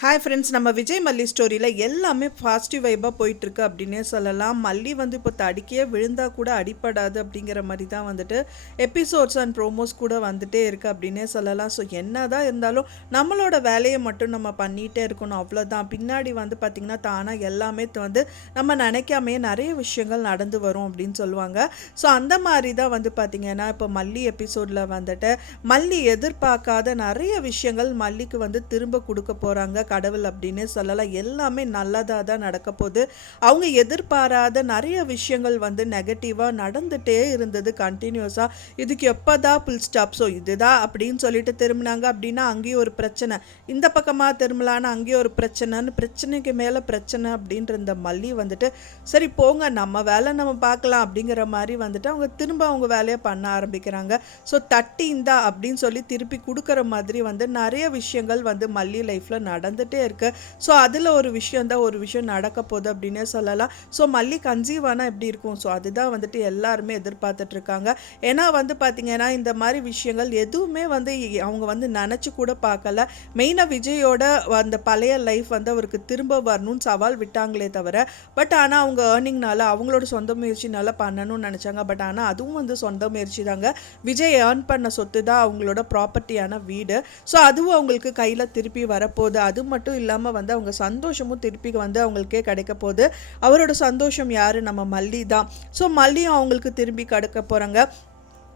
Hi friends, நம்ம விஜய் மல்லி ஸ்டோரியில் எல்லாமே பாசிட்டிவ் வைப்பாக போயிட்டுருக்கு அப்படின்னே சொல்லலாம். மல்லி வந்து இப்போ தடிக்கையே விழுந்தால் கூட அடிப்படாது அப்படிங்கிற மாதிரி தான் வந்துட்டு எபிசோட்ஸ் அண்ட் ப்ரோமோஸ் கூட வந்துட்டே இருக்குது அப்படின்னே சொல்லலாம். ஸோ என்ன தான் இருந்தாலும் நம்மளோட வேலையை மட்டும் நம்ம பண்ணிகிட்டே இருக்கணும், அவ்வளோதான். பின்னாடி வந்து பார்த்திங்கன்னா தானாக எல்லாமே வந்து நம்ம நினைக்காமையே நிறைய விஷயங்கள் நடந்து வரும் அப்படின்னு சொல்லுவாங்க. ஸோ அந்த மாதிரி தான் வந்து பார்த்திங்கன்னா இப்போ மல்லி எபிசோடில் வந்துட்டு மல்லி எதிர்பார்க்காத நிறைய விஷயங்கள் மல்லிக்கு வந்து திரும்ப கொடுக்க போகிறாங்க கடவுள் அப்படின்னு சொல்லலாம். எல்லாமே நல்லதாக தான் நடக்க போகுது. அவங்க எதிர்பாராத நிறைய விஷயங்கள் வந்து நெகட்டிவாக நடந்துகிட்டே இருந்தது கண்டினியூஸாக. இதுக்கு எப்போதான் புல் ஸ்டாப், ஸோ இதுதான் அப்படின்னு சொல்லிட்டு திரும்பினாங்க அப்படின்னா அங்கேயும் ஒரு பிரச்சனை, இந்த பக்கமாக திரும்பலான்னு அங்கேயும் ஒரு பிரச்சனைன்னு பிரச்சனைக்கு மேலே பிரச்சனை அப்படின்ற இந்த மல்லி வந்துட்டு சரி போங்க நம்ம வேலை நம்ம பார்க்கலாம் அப்படிங்கிற மாதிரி வந்துட்டு அவங்க திரும்ப அவங்க வேலையை பண்ண ஆரம்பிக்கிறாங்க. ஸோ தட்டி இந்தா அப்படின்னு சொல்லி திருப்பி கொடுக்குற மாதிரி வந்து நிறைய விஷயங்கள் வந்து மல்லி லைஃப்பில் நடந்துகிட்டே இருக்குது. ஸோ அதில் ஒரு விஷயம் தான் ஒரு விஷயம் நடக்க போகுது அப்படின்னே சொல்லலாம். ஸோ மல்லி கன்சீவ் ஆனால் எப்படி இருக்கும், ஸோ அதுதான் வந்துட்டு எல்லாருமே எதிர்பார்த்துட்ருக்காங்க. ஏன்னா வந்து பார்த்திங்கன்னா இந்த மாதிரி விஷயங்கள் எதுவுமே வந்து அவங்க வந்து நினச்சி கூட பார்க்கல. மெயினாக விஜயோட அந்த பழைய லைஃப் வந்து அவருக்கு திரும்ப வரணும்னு சவால் விட்டாங்களே தவிர, பட் ஆனால் அவங்க ஏர்னிங்னால அவங்களோட சொந்த முயற்சினால பண்ணணும்னு நினச்சாங்க. பட் ஆனால் அதுவும் வந்து சொந்த முயற்சி தாங்க. விஜய் ஏர்ன் பண்ண சொத்து தான் அவங்களோட ப்ராப்பர்ட்டியான வீடு. ஸோ அதுவும் அவங்களுக்கு கையில் திருப்பி வரப்போகுது. அது மட்டும் இல்லாமல் வந்து அவங்க சந்தோஷமும் திருப்பி வந்து அவங்களுக்கே கிடைக்க போகுது. அவரோட சந்தோஷம் யார், நம்ம மல்லி தான். ஸோ மல்லியும் அவங்களுக்கு திரும்பி கிடைக்க போகிறாங்க.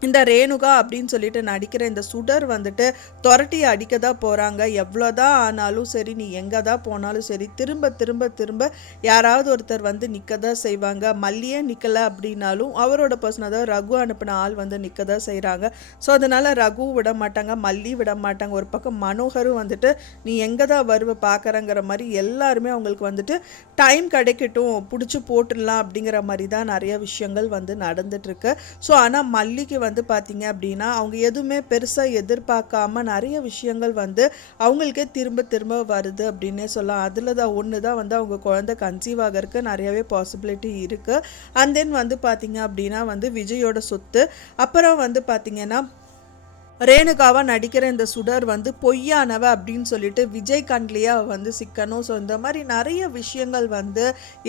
இந்த ரேணுகா அப்படின்னு சொல்லிட்டு நடிக்கிற இந்த சுடர் வந்துட்டு துரட்டி அடிக்க தான் போகிறாங்க. எவ்வளோதான் ஆனாலும் சரி, நீ எங்கே தான் போனாலும் சரி, திரும்ப திரும்ப திரும்ப யாராவது ஒருத்தர் வந்து நிற்க தான் செய்வாங்க. மல்லியே நிற்கலை அப்படின்னாலும் அவரோட பர்சன், அதாவது ரகு அனுப்பின ஆள் வந்து நிற்க தான் செய்கிறாங்க. ஸோ அதனால் ரகு விட மாட்டாங்க, மல்லி விட மாட்டாங்க. ஒரு பக்கம் மனோகரும் வந்துட்டு நீ எங்கே தான் வருவ பார்க்குறங்கிற மாதிரி எல்லாருமே அவங்களுக்கு வந்துட்டு டைம் கிடைக்கட்டும், பிடிச்சி போட்டுடலாம் அப்படிங்கிற மாதிரி தான் நிறைய விஷயங்கள் வந்து நடந்துட்டுருக்கு. ஸோ ஆனால் மல்லிக்கு வந்து பார்த்தீங்க அப்படின்னா அவங்க எதுவுமே பெருசாக எதிர்பார்க்காம நிறைய விஷயங்கள் வந்து அவங்களுக்கே திரும்ப திரும்ப வருது அப்படின்னே சொல்லலாம். அதில் தான் ஒன்று தான் வந்து அவங்க குழந்தை கன்சீவ் ஆகிறதுக்கு நிறையவே பாசிபிலிட்டி இருக்குது. அண்ட் தென் வந்து பார்த்தீங்க அப்படின்னா வந்து விஜயோட சொத்து, அப்புறம் வந்து பார்த்தீங்கன்னா ரேணுகாவாக நடிக்கிற இந்த சுடர் வந்து பொய்யானவ அப்படின்னு சொல்லிட்டு விஜய் கண்லேயே வந்து சிக்கணும். ஸோ இந்த மாதிரி நிறைய விஷயங்கள் வந்து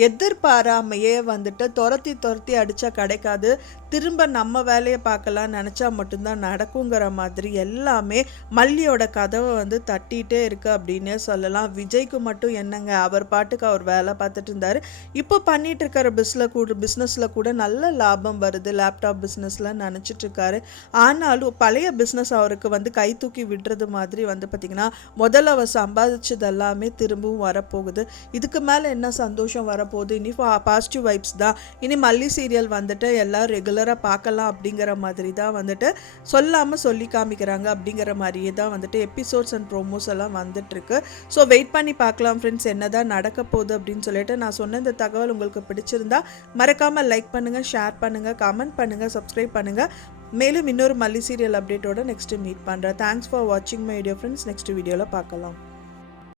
எதிர்பாராமையே வந்துட்டு துரத்தி அடித்தா கிடைக்காது, திரும்ப நம்ம வேலையை பார்க்கலான்னு நினச்சா மட்டும்தான் நடக்குங்கிற மாதிரி எல்லாமே மல்லியோட கதவை வந்து தட்டிகிட்டே இருக்குது அப்படின்னே சொல்லலாம். விஜய்க்கு மட்டும் என்னங்க, அவர் பாட்டுக்கு அவர் வேலை பார்த்துட்டு இருந்தார். இப்போ பண்ணிகிட்டு இருக்கிற பிஸ்னஸில் கூட நல்ல லாபம் வருது, லேப்டாப் பிஸ்னஸில் நினச்சிட்ருக்காரு. ஆனாலும் பழைய பிஸ்னஸ் அவருக்கு வந்து கை தூக்கி விடுறது மாதிரி வந்து பார்த்திங்கன்னா முதல்ல அவர் சம்பாதிச்சது எல்லாமே திரும்பவும் வரப்போகுது. இதுக்கு மேலே என்ன சந்தோஷம் வரப்போகுது, இனி பாசிட்டிவ் வைப்ஸ் தான். இனி மல்லி சீரியல் வந்துட்டு எல்லாம் ரெகுலராக பார்க்கலாம் அப்படிங்கிற மாதிரி தான் வந்துட்டு சொல்லாமல் சொல்லி காமிக்கிறாங்க. அப்படிங்கிற மாதிரியே தான் வந்துட்டு எபிசோட்ஸ் அண்ட் ப்ரோமோஸ் எல்லாம் வந்துட்டுருக்கு. ஸோ வெயிட் பண்ணி பார்க்கலாம் ஃப்ரெண்ட்ஸ், என்ன தான் நடக்க போகுது அப்படின்னு சொல்லிட்டு. நான் சொன்ன இந்த தகவல் உங்களுக்கு பிடிச்சிருந்தா மறக்காமல் லைக் பண்ணுங்கள், ஷேர் பண்ணுங்கள், கமெண்ட் பண்ணுங்கள், சப்ஸ்கிரைப் பண்ணுங்கள். மேலும் இன்னொரு மல்லி சீரியல் அப்டேட்டோட நெக்ஸ்ட்டு மீட் பண்ணுறேன். தேங்க்ஸ் ஃபார் வாட்சிங் மை வீடியோ ஃப்ரெண்ட்ஸ். நெக்ஸ்ட் வீடியோவில் பார்க்கலாம்.